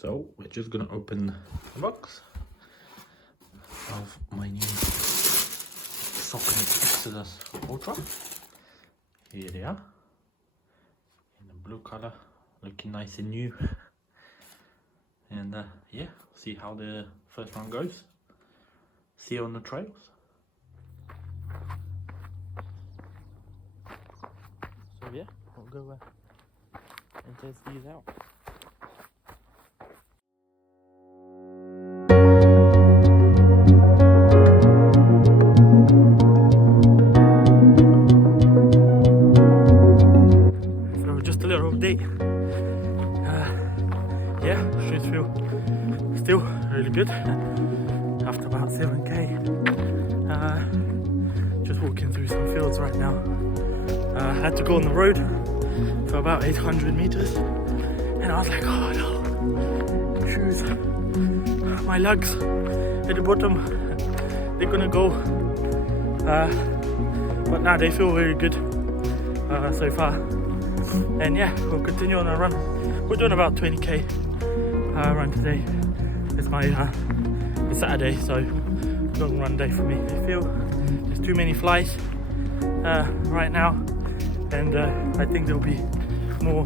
So we're just gonna open the box of my new Saucony Xodus Ultra. Here they are, in the blue color, looking nice and new. And yeah, see how the first one goes. See you on the trails. So yeah, we'll go and test these out. So just a little update. Yeah, shoes feel still really good after about 7k. Just walking through some fields right now. I had to go on the road for about 800 meters, and I was like, oh no, shoes, my lugs at the bottom, they're gonna go. But now they feel very good so far. And yeah, we'll continue on our run. We're doing about 20k run today. It's my it's Saturday, so long run day for me. I feel there's too many flies right now, and I think there'll be more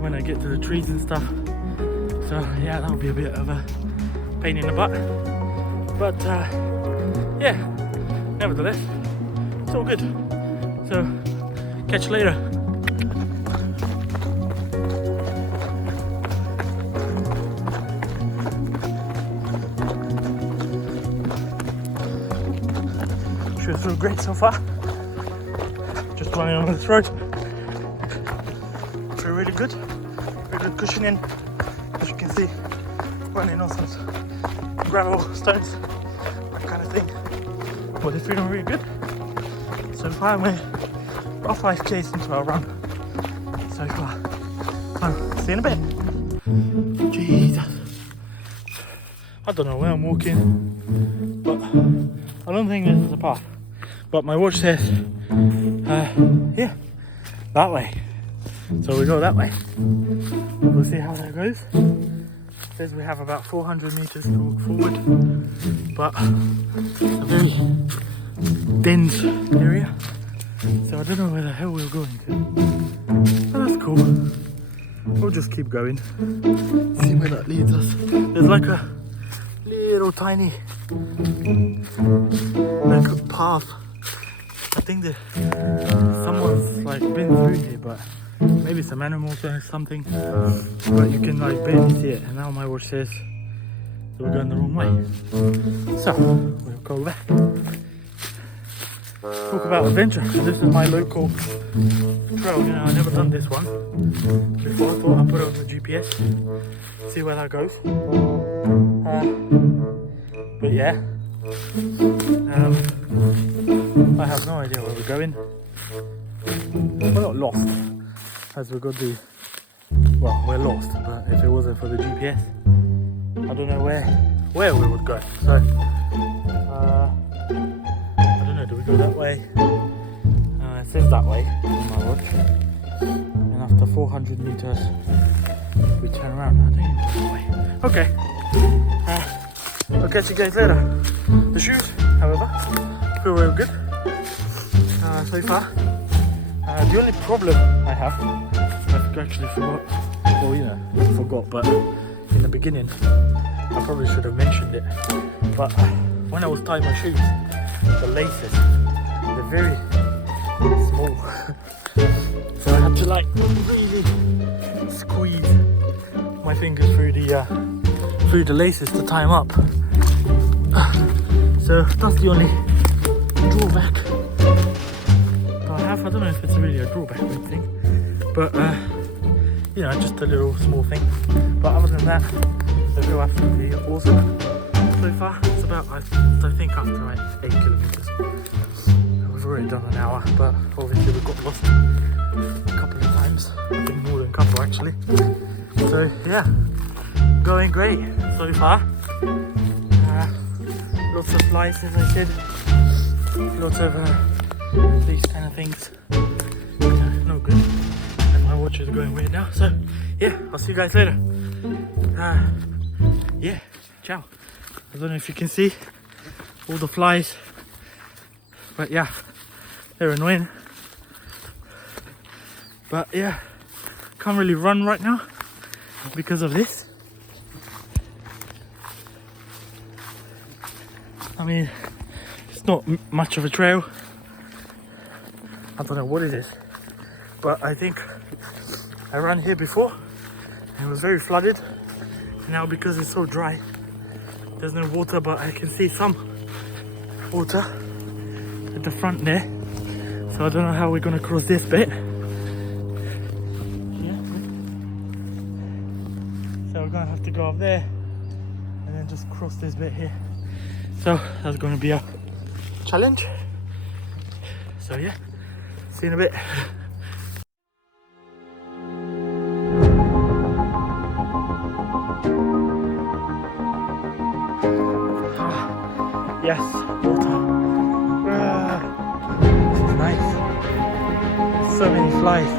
when I get to the trees and stuff. So yeah, that'll be a bit of a pain in the butt, but yeah, nevertheless, it's all good. So catch you later. Shoes feel great so far. Just running on this road. Feel really good. Really good cushioning. As you can see, running on some gravel, stones, that kind of thing. But it's feeling really good. So far we're about 5k's into our run. So far. See you in a bit. Jesus. I don't know where I'm walking, but I don't think this is a path. But my watch says, yeah, that way. So we go that way. We'll see how that goes. It says we have about 400 meters to walk forward, but it's a very dense area. So I don't know where the hell we're going to. But that's cool. We'll just keep going. See where that leads us. There's like a little tiny like a path. I think that someone's like been through here, but maybe some animals or something. But you can like barely see it. And now my watch says that we're going the wrong way. So we'll go back. Talk about adventure. This is my local trail. You know, I've never done this one before. I thought I'd put it on the GPS, see where that goes. But yeah, I have no idea where we're going. We're not lost, as we're going to do. Well, we're lost, but if it wasn't for the GPS, I don't know where we would go. So, I don't know, do we go that way? It says that way on my watch. And after 400 meters, we turn around. I don't even know that way. Okay. I'll catch you guys later. The shoes, however, feel real good so far. The only problem I have, I've actually forgot, well, you know, forgot, but in the beginning, I probably should have mentioned it. But when I was tying my shoes, the laces, they're very small. So I had to like really squeeze my fingers through the laces to tie them up. So that's the only drawback that I have. I don't know if it's really a drawback or anything, but you know, just a little small thing. But other than that, they feel absolutely awesome so far. It's about, I think, after like 8 kilometers. We've already done an hour, but obviously we got lost a couple of times. I think more than a couple actually. So yeah, going great so far. Lots of flies, as I said. Lots of these kind of things. No good. And my watch is going weird now. So yeah, I'll see you guys later. Yeah, ciao. I don't know if you can see all the flies, but yeah, they're annoying. But yeah, can't really run right now because of this. I mean, it's not much of a trail. I don't know what it is, but I think I ran here before and it was very flooded. Now because it's so dry, there's no water, but I can see some water at the front there. So I don't know how we're gonna cross this bit. Yeah. So we're gonna have to go up there and then just cross this bit here. So that's gonna be a challenge. So yeah, see you in a bit. Yes, water. This is nice. So many flies.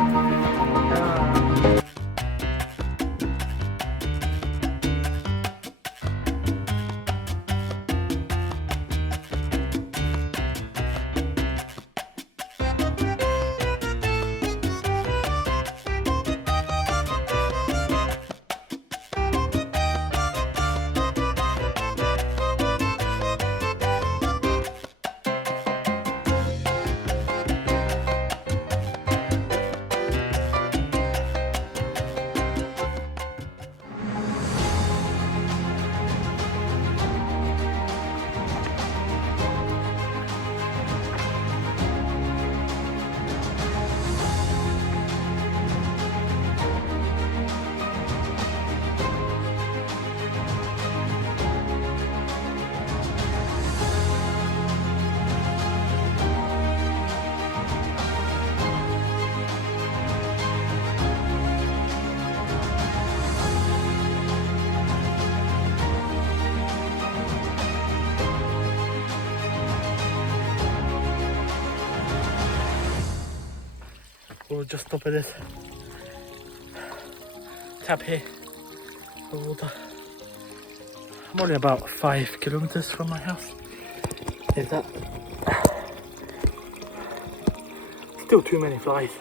We'll just stop at this tap here for water. I'm only about 5 kilometers from my house. Is that still too many flies?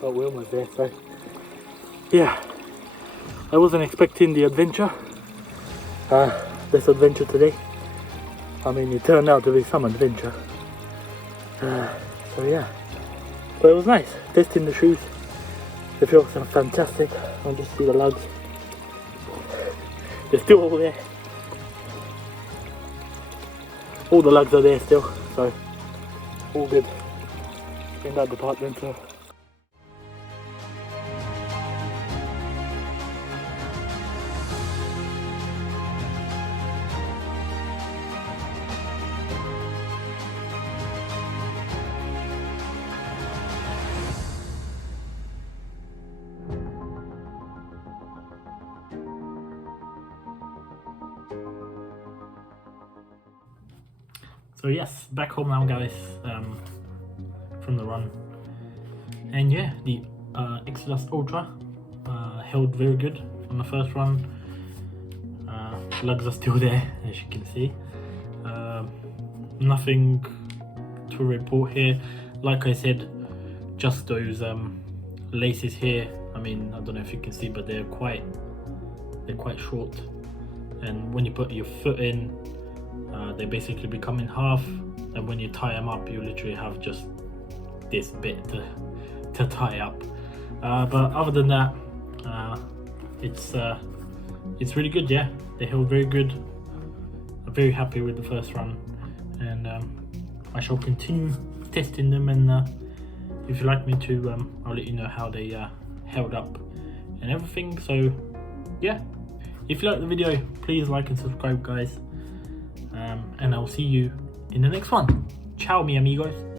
But we're almost there, so yeah. I wasn't expecting the adventure, this adventure today. I mean, it turned out to be some adventure. So yeah. But it was nice, testing the shoes. They feel fantastic. I just see the lugs. They're still all there. All the lugs are there still, so all good in that department. So. So yes, back home now guys, from the run. And yeah, the Xodus Ultra held very good on the first run. Lugs are still there, as you can see. Nothing to report here. Like I said, just those laces here. I mean, I don't know if you can see, but they're quite short. And when you put your foot in, they basically become in half, and when you tie them up, you literally have just this bit to tie up. But other than that, it's really good. Yeah, they held very good. I'm very happy with the first run, and I shall continue testing them. And if you'd like me to, I'll let you know how they held up and everything. So yeah, if you like the video, please like and subscribe guys. And I'll see you in the next one. Ciao mi amigos.